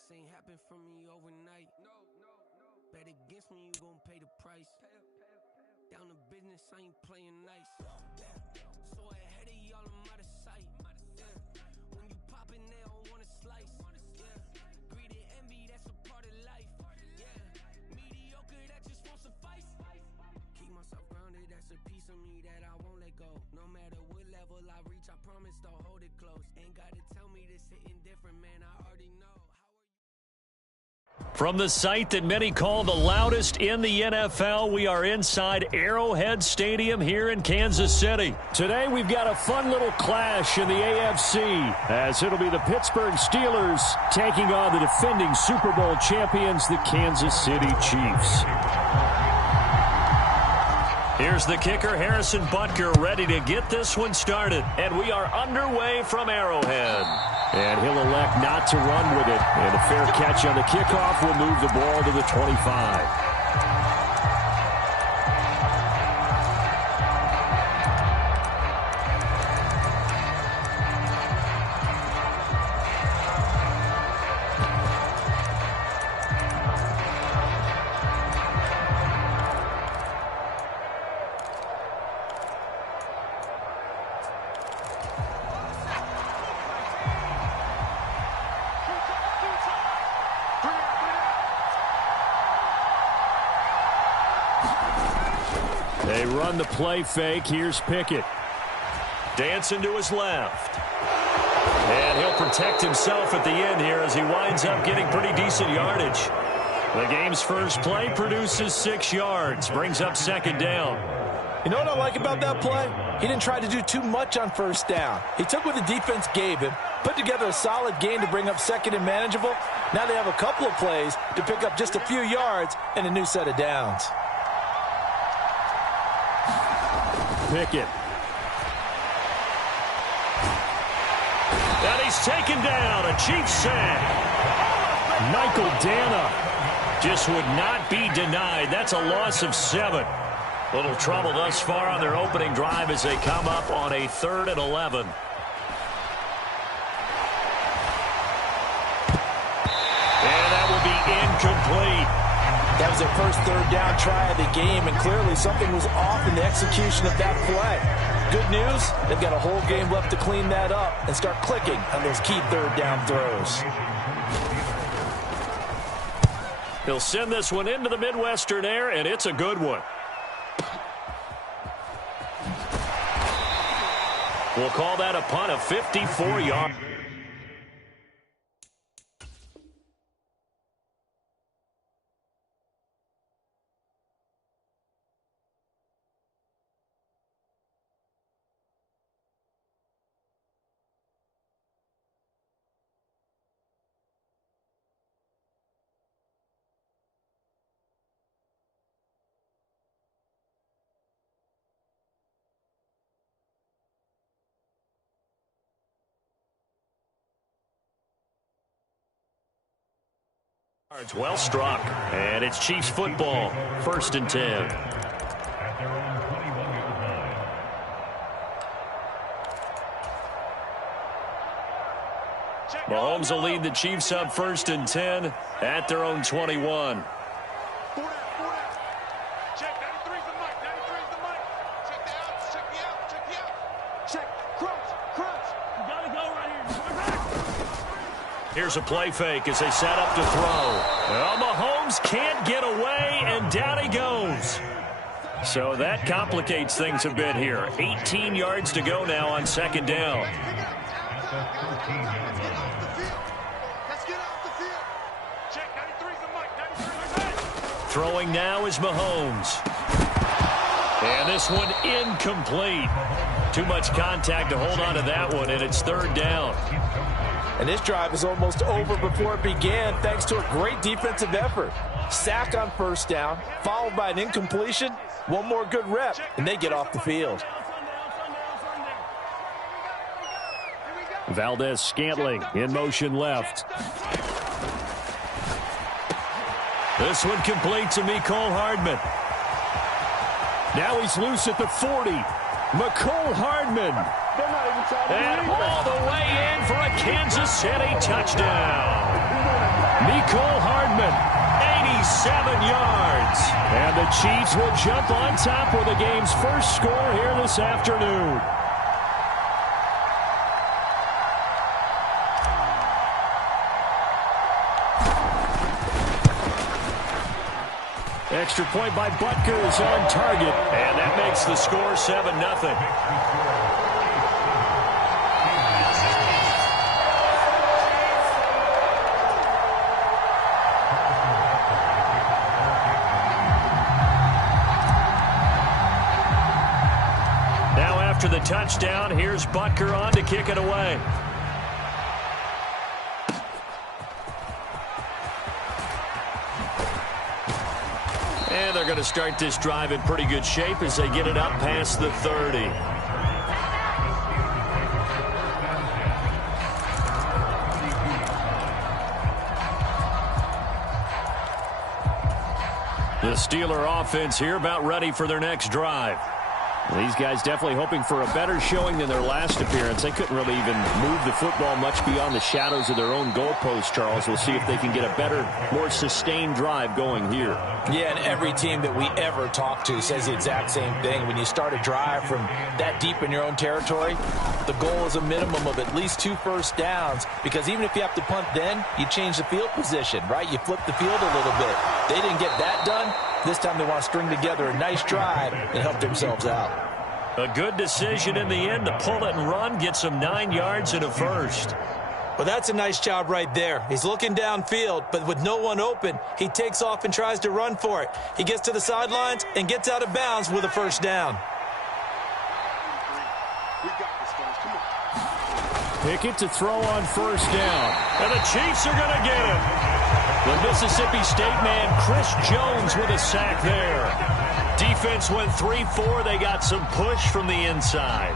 This ain't happen for me overnight. Bet against me, you gon' pay the price. Down to business, I ain't playing nice. So ahead of y'all, I'm out of sight. When you poppin', they don't wanna slice. Greed and envy, that's a part of life. Mediocre, that just won't suffice. Keep myself grounded, that's a piece of me that I won't let go. No matter what level I reach, I promise to hold it close. Ain't gotta tell me this hitting different, man, I already know. From the site that many call the loudest in the NFL, we are inside Arrowhead Stadium here in Kansas City. Today we've got a fun little clash in the AFC, as it'll be the Pittsburgh Steelers taking on the defending Super Bowl champions, the Kansas City Chiefs. Here's the kicker, Harrison Butker, ready to get this one started. And we are underway from Arrowhead. And he'll elect not to run with it. And a fair catch on the kickoff will move the ball to the 25. They run the play fake. Here's Pickett. Dancing to his left. And he'll protect himself at the end here as he winds up getting pretty decent yardage. The game's first play produces 6 yards. Brings up second down. You know what I like about that play? He didn't try to do too much on first down. He took what the defense gave him, put together a solid game to bring up second and manageable. Now they have a couple of plays to pick up just a few yards and a new set of downs. Pickett. And he's taken down. A Chiefs sack. Michael Dana just would not be denied. That's a loss of 7. Little trouble thus far on their opening drive as they come up on a 3rd and 11. And that will be incomplete. That was their first 3rd down try of the game, and clearly something was off in the execution of that play. Good news, they've got a whole game left to clean that up and start clicking on those key 3rd down throws. He'll send this one into the Midwestern air, and it's a good one. We'll call that a punt of 54 yards. Well struck, and it's Chiefs football, 1st and 10. Mahomes will lead the Chiefs up 1st and 10 at their own 21. Here's a play fake as they set up to throw. Well, Mahomes can't get away, and down he goes. So that complicates things a bit here. 18 yards to go now on 2nd down. Throwing now is Mahomes. And this one incomplete. Too much contact to hold on to that one, and it's 3rd down. And this drive is almost over before it began thanks to a great defensive effort. Sack on 1st down, followed by an incompletion. One more good rep, and they get off the field. Valdez-Scantling in motion left. This one complete to Mecole Hardman. Now he's loose at the 40. Mecole Hardman. And all the way in for a Kansas City touchdown. Mecole Hardman, 87 yards. And the Chiefs will jump on top with the game's first score here this afternoon. Extra point by Butker is on target. And that makes the score 7-0. Now after the touchdown, here's Butker on to kick it away. And they're going to start this drive in pretty good shape as they get it up past the 30. The Steeler offense here about ready for their next drive. These guys definitely hoping for a better showing than their last appearance. They couldn't really even move the football much beyond the shadows of their own goalpost, Charles. We'll see if they can get a better, more sustained drive going here. Yeah, and every team that we ever talk to says the exact same thing. When you start a drive from that deep in your own territory, the goal is a minimum of at least 2 first downs, because even if you have to punt then, you change the field position, right? You flip the field a little bit. They didn't get that done. This time they want to string together a nice drive and help themselves out. A good decision in the end to pull it and run, get some 9 yards and a first. Well, that's a nice job right there. He's looking downfield, but with no one open, he takes off and tries to run for it. He gets to the sidelines and gets out of bounds with a first down. Pickett to throw on first down. And the Chiefs are going to get him. The Mississippi State man, Chris Jones, with a sack there. Defense went 3-4. They got some push from the inside.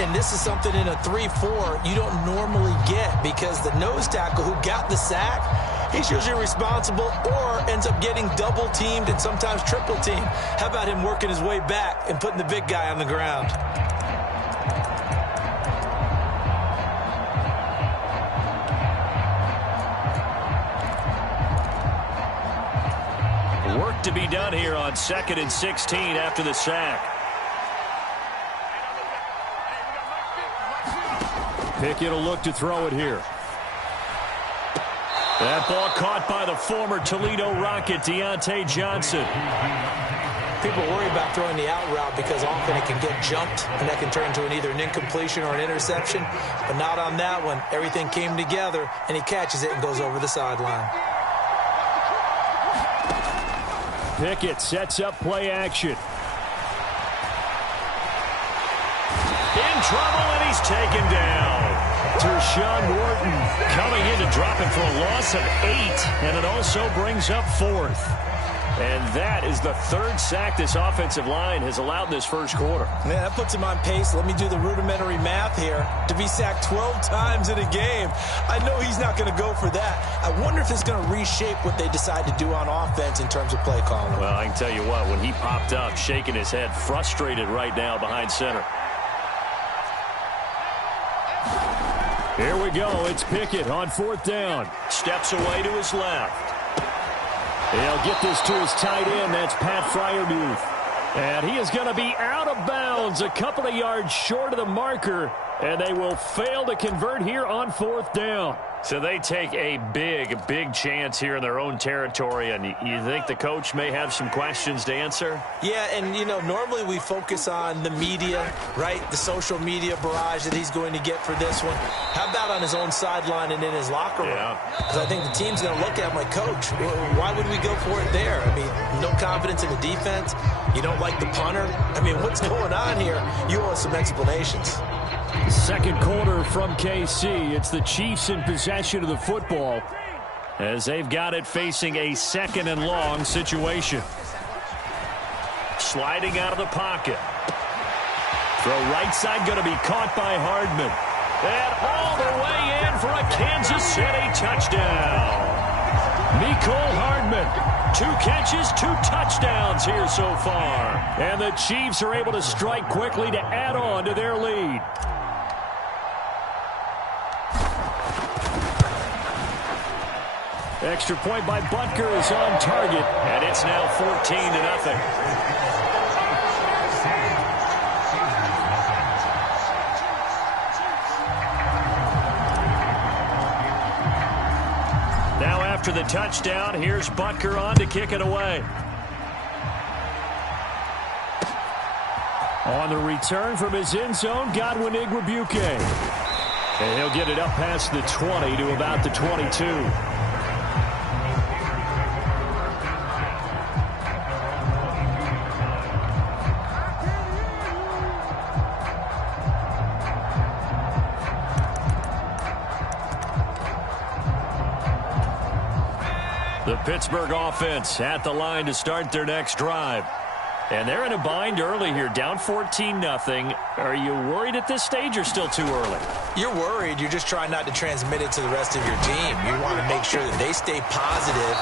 And this is something in a 3-4 you don't normally get, because the nose tackle who got the sack, he's usually responsible or ends up getting double teamed and sometimes triple teamed. How about him working his way back and putting the big guy on the ground? Work to be done here on 2nd and 16 after the sack. Pickett will look to throw it here. That ball caught by the former Toledo Rocket, Deontay Johnson. People worry about throwing the out route because often it can get jumped, and that can turn into either an incompletion or an interception. But not on that one. Everything came together, and he catches it and goes over the sideline. Pickett sets up play action. In trouble, and he's taken down. Tershawn Wharton coming in to drop him for a loss of 8, and it also brings up 4th. And that is the 3rd sack this offensive line has allowed this first quarter. Man, that puts him on pace. Let me do the rudimentary math here. To be sacked 12 times in a game, I know he's not going to go for that. I wonder if it's going to reshape what they decide to do on offense in terms of play calling. Well, I can tell you what, when he popped up, shaking his head, frustrated right now behind center. Here we go. It's Pickett on 4th down. Steps away to his left. He'll get this to his tight end. That's Pat Fryermuth. And he is going to be out of bounds a couple of yards short of the marker. And they will fail to convert here on 4th down. So they take a big chance here in their own territory. And you think the coach may have some questions to answer? Yeah, and, you know, normally we focus on the media, right? The social media barrage that he's going to get for this one. How about on his own sideline and in his locker room? Because I think the team's going to look at him like, Coach, why would we go for it there? I mean, no confidence in the defense. You don't like the punter. I mean, what's going on here? You owe us some explanations. Second quarter from KC. It's the Chiefs in possession of the football as they've got it facing a 2nd and long situation. Sliding out of the pocket. Throw right side going to be caught by Hardman. And all the way in for a Kansas City touchdown. Mecole Hardman. 2 catches, 2 touchdowns here so far. And the Chiefs are able to strike quickly to add on to their lead. Extra point by Butker is on target, and it's now 14-0. Now after the touchdown, here's Butker on to kick it away. On the return from his end zone, Godwin Igwebuike. And he'll get it up past the 20 to about the 22. The Pittsburgh offense at the line to start their next drive. And they're in a bind early here, down 14-0. Are you worried at this stage or still too early? You're worried. You're just trying not to transmit it to the rest of your team. You want to make sure that they stay positive.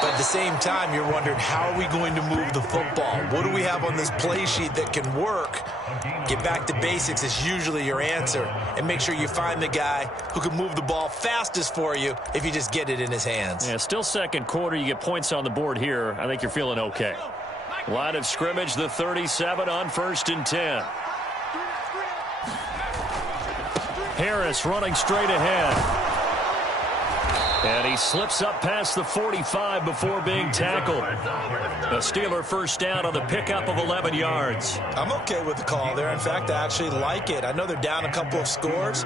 But at the same time, you're wondering, how are we going to move the football? What do we have on this play sheet that can work? Get back to basics is usually your answer. And make sure you find the guy who can move the ball fastest for you if you just get it in his hands. Yeah, still second quarter. You get points on the board here. I think you're feeling okay. Line of scrimmage, the 37 on 1st and 10. Harris running straight ahead. And he slips up past the 45 before being tackled. A Steeler first down on the pickup of 11 yards. I'm okay with the call there. In fact, I actually like it. I know they're down a couple of scores,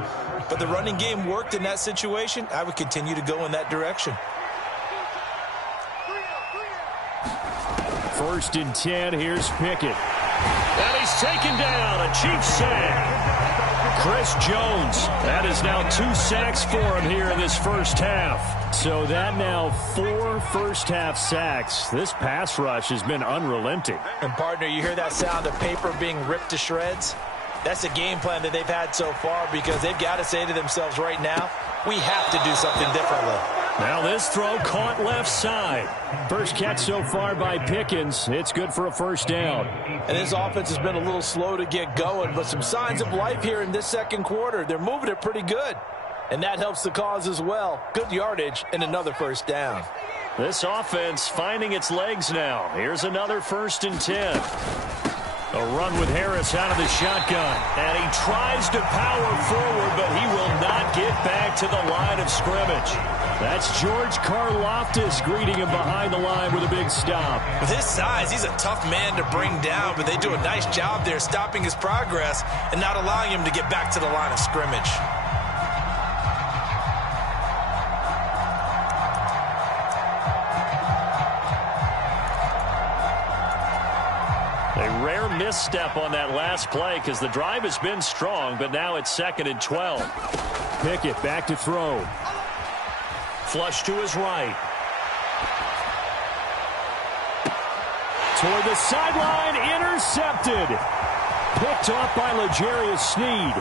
but the running game worked in that situation. I would continue to go in that direction. 1st and 10, here's Pickett. And he's taken down, a Chiefs sack. Chris Jones, that is now 2 sacks for him here in this first half. So that now 4 first-half sacks. This pass rush has been unrelenting. And, partner, you hear that sound of paper being ripped to shreds? That's a game plan that they've had so far because they've got to say to themselves right now, we have to do something differently. Now this throw caught left side. First catch so far by Pickens. It's good for a first down. And his offense has been a little slow to get going, but some signs of life here in this second quarter. They're moving it pretty good. And that helps the cause as well. Good yardage and another first down. This offense finding its legs now. Here's another 1st and 10. A run with Harris out of the shotgun. And he tries to power forward, but he will not get back to the line of scrimmage. That's George Karlaftis greeting him behind the line with a big stop. With his size, he's a tough man to bring down, but they do a nice job there stopping his progress and not allowing him to get back to the line of scrimmage. A rare misstep on that last play because the drive has been strong, but now it's 2nd and 12. Pickett back to throw. Flush to his right. Toward the sideline, intercepted. Picked off by L'Jarius Sneed.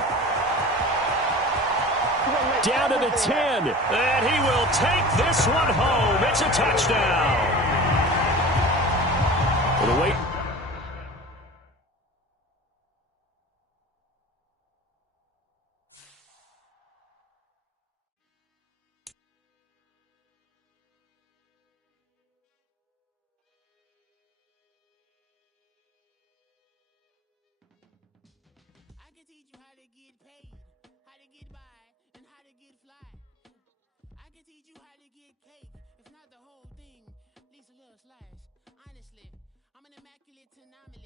Down to the 10. And he will take this one home. It's a touchdown. For the wait. Honestly, I'm an immaculate anomaly.